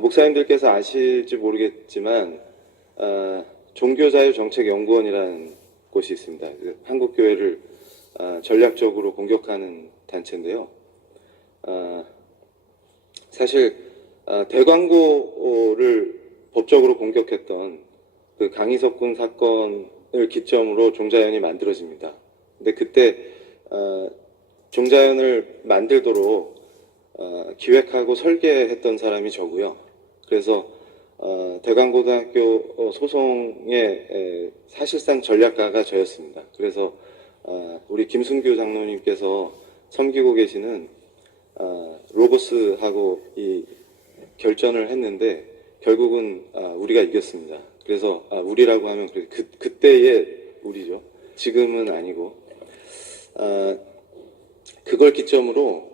목사님들께서 아실지 모르겠지만 종교자유정책연구원이라는 곳이 있습니다. 한국교회를 전략적으로 공격하는 단체인데요. 사실 대광고를 법적으로 공격했던 그 강희석 군 사건을 기점으로 종자연이 만들어집니다. 근데 그때 종자연을 만들도록 기획하고 설계했던 사람이 저고요. 그래서 대광고등학교 소송의 사실상 전략가가 저였습니다. 그래서 우리 김순규 장로님께서 섬기고 계시는 로고스하고 이 결전을 했는데 결국은 우리가 이겼습니다. 그래서 우리라고 하면 그때의 우리죠. 지금은 아니고 그걸 기점으로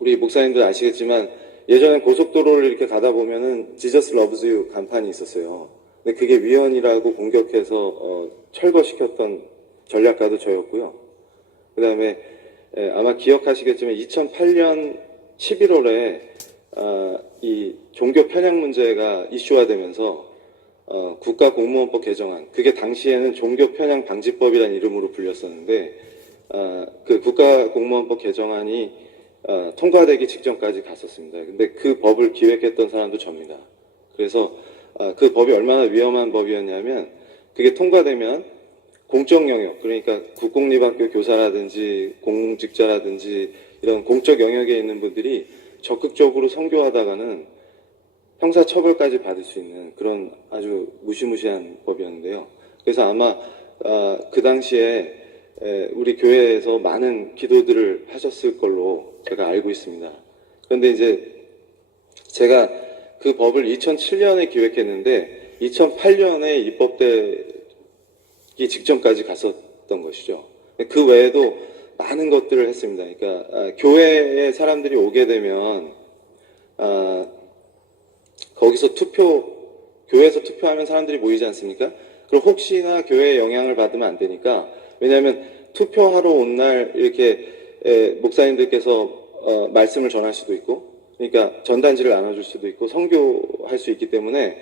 우리 목사님들 아시겠지만 예전에 고속도로를 이렇게 가다 보면은 Jesus loves you 간판이 있었어요. 근데 그게 위헌이라고 공격해서 철거시켰던 전략가도 저였고요. 그 다음에 아마 기억하시겠지만 2008년 11월에 이 종교 편향 문제가 이슈화되면서 국가공무원법 개정안, 그게 당시에는 종교 편향 방지법이라는 이름으로 불렸었는데 그 국가공무원법 개정안이 통과되기 직전까지 갔었습니다. 근데 그 법을 기획했던 사람도 접니다. 그래서 그 법이 얼마나 위험한 법이었냐면 그게 통과되면 공적 영역, 그러니까 국공립학교 교사라든지 공직자라든지 이런 공적 영역에 있는 분들이 적극적으로 선교하다가는 형사처벌까지 받을 수 있는 그런 아주 무시무시한 법이었는데요. 그래서 아마 그 당시에 우리 교회에서 많은 기도들을 하셨을 걸로 제가 알고 있습니다. 그런데 이제 제가 그 법을 2007년에 기획했는데 2008년에 입법되기 직전까지 갔었던 것이죠. 그 외에도 많은 것들을 했습니다. 그러니까 교회에 사람들이 오게 되면 거기서 교회에서 투표하면 사람들이 모이지 않습니까? 그럼 혹시나 교회의 영향을 받으면 안 되니까, 왜냐하면 투표하러 온 날 이렇게 목사님들께서 말씀을 전할 수도 있고, 그러니까 전단지를 나눠줄 수도 있고 선교할 수 있기 때문에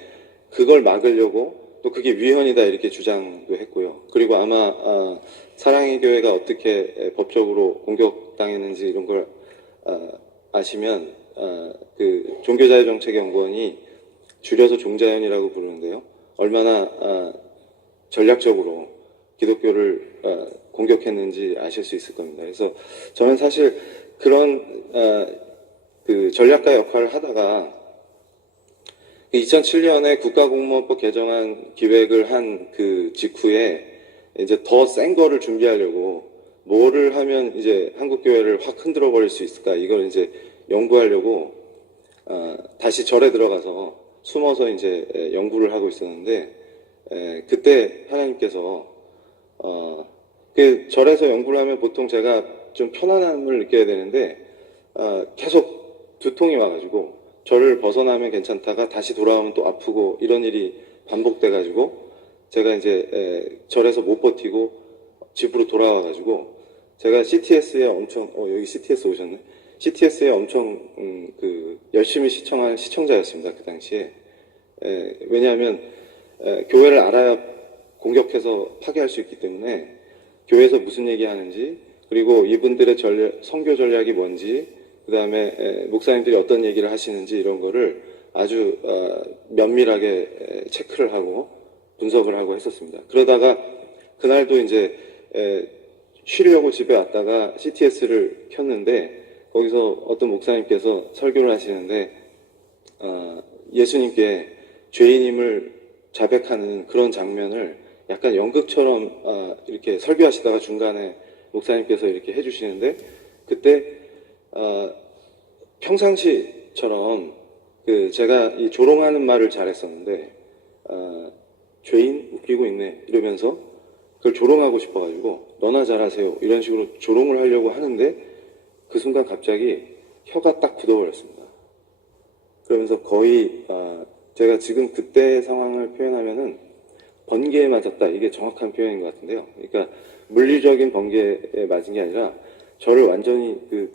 그걸 막으려고 또 그게 위헌이다 이렇게 주장도 했고요. 그리고 아마 사랑의 교회가 어떻게 법적으로 공격당했는지 이런 걸 아시면 그 종교자유정책연구원이 줄여서 종자연이라고 부르는데요. 얼마나 전략적으로 기독교를 공격했는지 아실 수 있을 겁니다. 그래서 저는 사실 그런 그 전략가 역할을 하다가 2007년에 국가공무원법 개정안 기획을 한 그 직후에 이제 더 센 거를 준비하려고 뭐를 하면 이제 한국교회를 확 흔들어 버릴 수 있을까 이걸 이제 연구하려고 다시 절에 들어가서 숨어서 이제 연구를 하고 있었는데 그때 하나님께서 그 절에서 연구를 하면 보통 제가 좀 편안함을 느껴야 되는데 계속 두통이 와가지고 절을 벗어나면 괜찮다가 다시 돌아오면 또 아프고 이런 일이 반복돼가지고 제가 이제 절에서 못 버티고 집으로 돌아와가지고 제가 CTS에 엄청 여기 CTS 오셨네. CTS에 엄청 그 열심히 시청한 시청자였습니다. 그 당시에 왜냐하면 교회를 알아야 공격해서 파괴할 수 있기 때문에 교회에서 무슨 얘기하는지 그리고 이분들의 선교 전략이 뭔지 그 다음에 목사님들이 어떤 얘기를 하시는지 이런 거를 아주 면밀하게 체크를 하고 분석을 하고 했었습니다. 그러다가 그날도 이제 쉬려고 집에 왔다가 CTS를 켰는데 거기서 어떤 목사님께서 설교를 하시는데 예수님께 죄인임을 자백하는 그런 장면을 약간 연극처럼 이렇게 설교하시다가 중간에 목사님께서 이렇게 해주시는데 그때 평상시처럼 그 제가 이 조롱하는 말을 잘했었는데 죄인 웃기고 있네 이러면서 그걸 조롱하고 싶어가지고 너나 잘하세요 이런 식으로 조롱을 하려고 하는데 그 순간 갑자기 혀가 딱 굳어버렸습니다. 그러면서 거의 제가 지금 그때 상황을 표현하면은 번개에 맞았다 이게 정확한 표현인 것 같은데요. 그러니까 물리적인 번개에 맞은 게 아니라 저를 완전히 그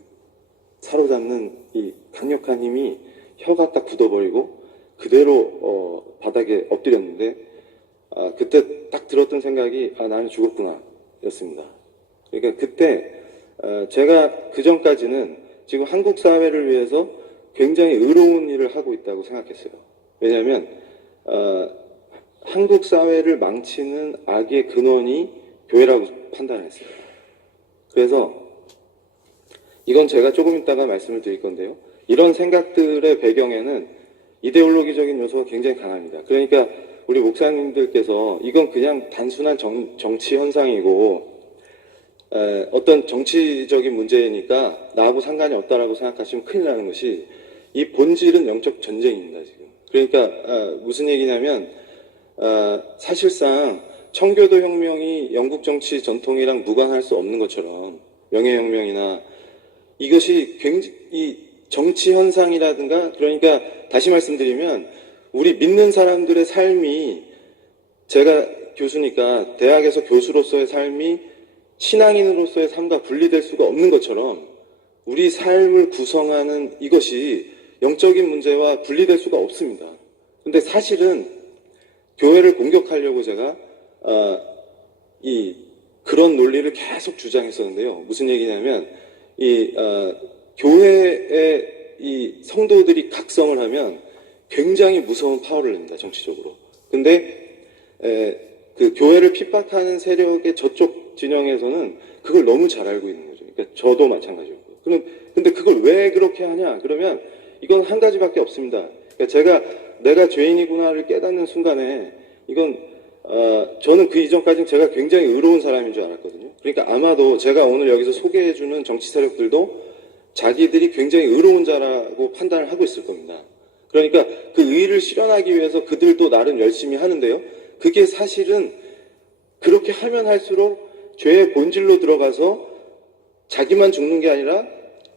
사로잡는 이 강력한 힘이 혀가 딱 굳어버리고 그대로 바닥에 엎드렸는데 그때 딱 들었던 생각이 나는 죽었구나 였습니다. 그러니까 그때 제가 그 전까지는 지금 한국 사회를 위해서 굉장히 의로운 일을 하고 있다고 생각했어요. 왜냐하면 한국 사회를 망치는 악의 근원이 교회라고 판단했어요. 그래서 이건 제가 조금 이따가 말씀을 드릴 건데요. 이런 생각들의 배경에는 이데올로기적인 요소가 굉장히 강합니다. 그러니까 우리 목사님들께서 이건 그냥 단순한 정치 현상이고 어떤 정치적인 문제니까 나하고 상관이 없다라고 생각하시면 큰일 나는 것이 이 본질은 영적 전쟁입니다. 지금. 그러니까 무슨 얘기냐면 사실상 청교도 혁명이 영국 정치 전통이랑 무관할 수 없는 것처럼 명예혁명이나 이것이 굉장히 정치 현상이라든가 그러니까 다시 말씀드리면 우리 믿는 사람들의 삶이 제가 교수니까 대학에서 교수로서의 삶이 신앙인으로서의 삶과 분리될 수가 없는 것처럼 우리 삶을 구성하는 이것이 영적인 문제와 분리될 수가 없습니다. 근데 사실은 교회를 공격하려고 제가 그런 논리를 계속 주장했었는데요. 무슨 얘기냐면 교회의 이 성도들이 각성을 하면 굉장히 무서운 파워를 냅니다. 정치적으로. 근데 그 교회를 핍박하는 세력의 저쪽 진영에서는 그걸 너무 잘 알고 있는 거죠. 그러니까 저도 마찬가지였고. 근데 그걸 왜 그렇게 하냐? 그러면 이건 한 가지밖에 없습니다. 그러니까 내가 죄인이구나를 깨닫는 순간에 이건 저는 그 이전까지는 제가 굉장히 의로운 사람인 줄 알았거든요. 그러니까 아마도 제가 오늘 여기서 소개해주는 정치 세력들도 자기들이 굉장히 의로운 자라고 판단을 하고 있을 겁니다. 그러니까 그 의의를 실현하기 위해서 그들도 나름 열심히 하는데요. 그게 사실은 그렇게 하면 할수록 죄의 본질로 들어가서 자기만 죽는 게 아니라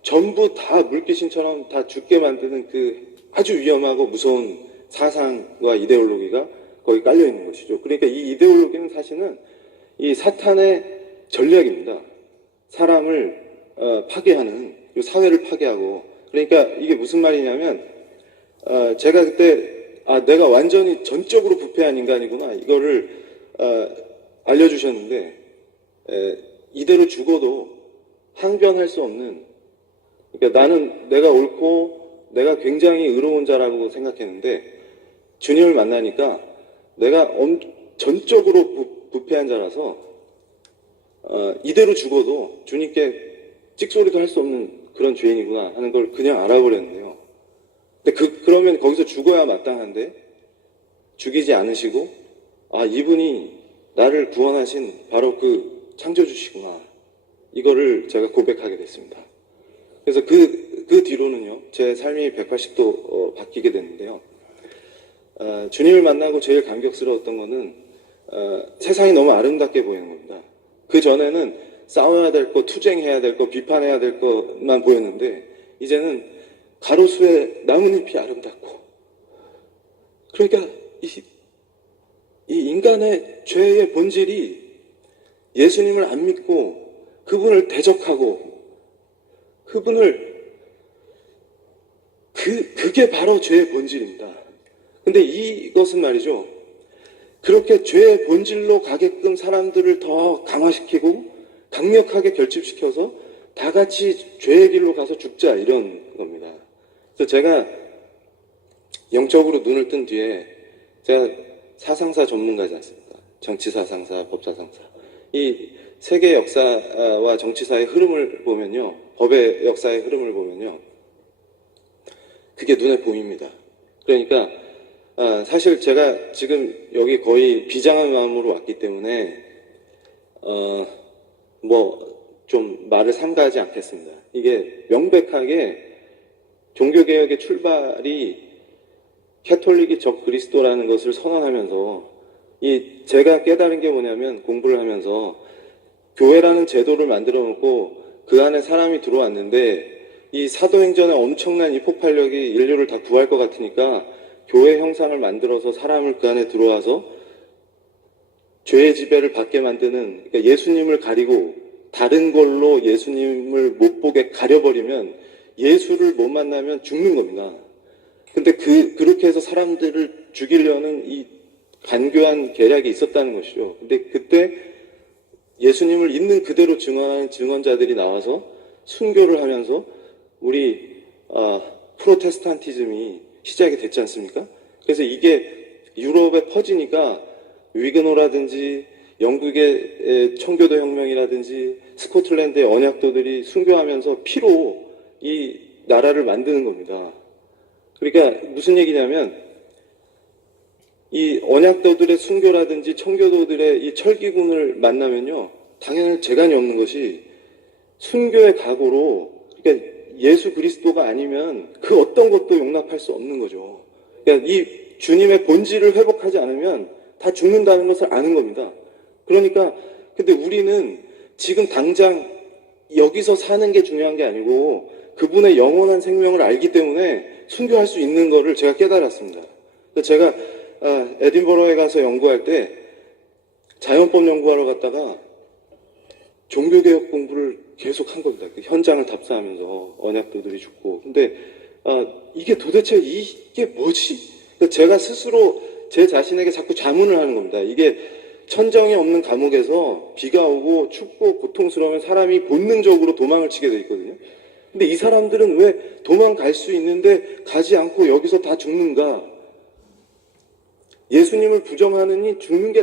전부 다 물귀신처럼 다 죽게 만드는 그 아주 위험하고 무서운 사상과 이데올로기가 거기 깔려 있는 것이죠. 그러니까 이 이데올로기는 사실은 이 사탄의 전략입니다. 사람을 파괴하는, 사회를 파괴하고. 그러니까 이게 무슨 말이냐면 제가 그때 내가 완전히 전적으로 부패한 인간이구나 이거를 알려주셨는데 이대로 죽어도 항변할 수 없는, 그러니까 나는 내가 옳고 내가 굉장히 의로운 자라고 생각했는데 주님을 만나니까 내가 전적으로 부패한 자라서 이대로 죽어도 주님께 찍소리도 할 수 없는 그런 죄인이구나 하는 걸 그냥 알아버렸네요. 근데 그러면 거기서 죽어야 마땅한데 죽이지 않으시고 이분이 나를 구원하신 바로 그 창조주시구나 이거를 제가 고백하게 됐습니다. 그래서 그 뒤로는요 제 삶이 180도 바뀌게 됐는데요. 주님을 만나고 제일 감격스러웠던 거는 세상이 너무 아름답게 보이는 겁니다. 그 전에는 싸워야 될 거, 투쟁해야 될 거, 비판해야 될 것만 보였는데 이제는 가로수에 나뭇잎이 아름답고, 그러니까 이 인간의 죄의 본질이 예수님을 안 믿고 그분을 대적하고 그게 바로 죄의 본질입니다. 근데 이것은 말이죠, 그렇게 죄의 본질로 가게끔 사람들을 더 강화시키고 강력하게 결집시켜서 다 같이 죄의 길로 가서 죽자 이런 겁니다. 그래서 제가 영적으로 눈을 뜬 뒤에 제가 사상사 전문가지 않습니까? 정치사상사, 법사상사. 이 세계 역사와 정치사의 흐름을 보면요, 법의 역사의 흐름을 보면요, 그게 눈에 보입니다. 그러니까 사실 제가 지금 여기 거의 비장한 마음으로 왔기 때문에 좀 말을 삼가하지 않겠습니다. 이게 명백하게 종교개혁의 출발이 캐톨릭이 적 그리스도라는 것을 선언하면서 제가 깨달은 게 뭐냐면, 공부를 하면서 교회라는 제도를 만들어 놓고 그 안에 사람이 들어왔는데 이 사도행전의 엄청난 이 폭발력이 인류를 다 구할 것 같으니까 교회 형상을 만들어서 사람을 그 안에 들어와서 죄의 지배를 받게 만드는, 그러니까 예수님을 가리고 다른 걸로 예수님을 못 보게 가려버리면 예수를 못 만나면 죽는 겁니다. 근데 그렇게 해서 사람들을 죽이려는 이 간교한 계략이 있었다는 것이죠. 근데 그때 예수님을 있는 그대로 증언하는 증언자들이 나와서 순교를 하면서 우리 프로테스탄티즘이 시작이 됐지 않습니까? 그래서 이게 유럽에 퍼지니까 위그노라든지 영국의 청교도 혁명이라든지 스코틀랜드의 언약도들이 순교하면서 피로 이 나라를 만드는 겁니다. 그러니까 무슨 얘기냐면 이 언약도들의 순교라든지 청교도들의 이 철기군을 만나면요, 당연히 재간이 없는 것이 순교의 각오로, 그러니까 예수 그리스도가 아니면 그 어떤 것도 용납할 수 없는 거죠. 그러니까 이 주님의 본질을 회복하지 않으면 다 죽는다는 것을 아는 겁니다. 그러니까 근데 우리는 지금 당장 여기서 사는 게 중요한 게 아니고 그분의 영원한 생명을 알기 때문에 순교할 수 있는 거를 제가 깨달았습니다. 제가 에딘버러에 가서 연구할 때 자연법 연구하러 갔다가 종교개혁 공부를 계속 한 겁니다. 그 현장을 답사하면서 언약도들이 죽고. 근데 이게 도대체 이게 뭐지? 제가 스스로 제 자신에게 자꾸 자문을 하는 겁니다. 이게 천정이 없는 감옥에서 비가 오고 춥고 고통스러우면 사람이 본능적으로 도망을 치게 돼 있거든요. 근데 이 사람들은 왜 도망갈 수 있는데 가지 않고 여기서 다 죽는가? 예수님을 부정하느니 죽는 게